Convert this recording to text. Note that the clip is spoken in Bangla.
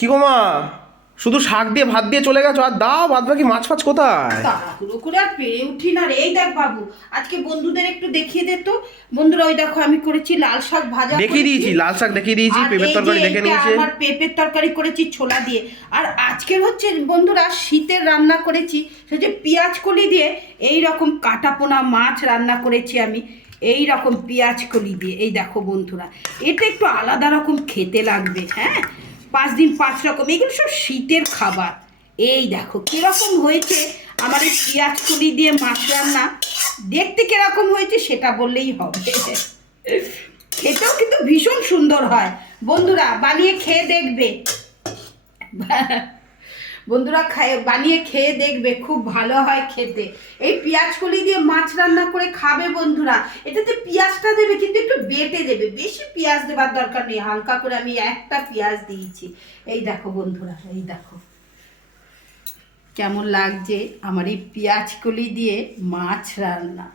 কি গো মা, শুধু শাক দিয়ে ভাত দিয়ে চলে গেছো, আর দাও বাদ বাকি মাছ ফাছ কোথায়? তাড়াহুড়ো করে আর পেরে উঠি না রে। এই দেখ বাবু, আজকে বন্ধুদের একটু দেখিয়ে দে তো। বন্ধুরা ওই দেখো আমি করেছি লাল শাক ভাজা দেখিয়ে করেছি। দিয়েছি, লাল শাক দেখিয়ে দিয়েছি, আর পেঁপের এই তরকারি যে দেখে এইটা নিয়েছে। আমার পেঁপের তরকারি করেছি ছোলা দিয়ে। আর আজকের হচ্ছে বন্ধুরা শীতের রান্না করেছি, সে যে পেঁয়াজ কলি দিয়ে এই রকম কাটাপোনা মাছ রান্না করেছি আমি, এই রকম পেঁয়াজ কলি দিয়ে। এই দেখো বন্ধুরা, এটা একটু আলাদা রকম খেতে লাগবে। হ্যাঁ, 5 দিন 5 রকম, এগুলো সব শীতের খাবার। এই দেখো কিরকম হয়েছে আমার এই পেঁয়াজ কলি দিয়ে মাছ রান্না। দেখতে কিরকম হয়েছে সেটা বললেই হবে। খেতেও কিন্তু ভীষণ সুন্দর হয়। বন্ধুরা বানিয়ে খেয়ে দেখবে। বন্ধুরা বানিয়ে খেয়ে দেখবে, খুব ভালো হয় খেতে। এই পেঁয়াজ কলি দিয়ে মাছ রান্না করে খাবে বন্ধুরা। এটাতে পেঁয়াজটা দেবে কিন্তু একটু বেটে দেবে, বেশি পেঁয়াজ দেবার দরকার নেই, হালকা করে আমি একটা পেঁয়াজ দিয়েছি। এই দেখো বন্ধুরা, এই দেখো কেমন লাগছে আমার এই পেঁয়াজ কলি দিয়ে মাছ রান্না।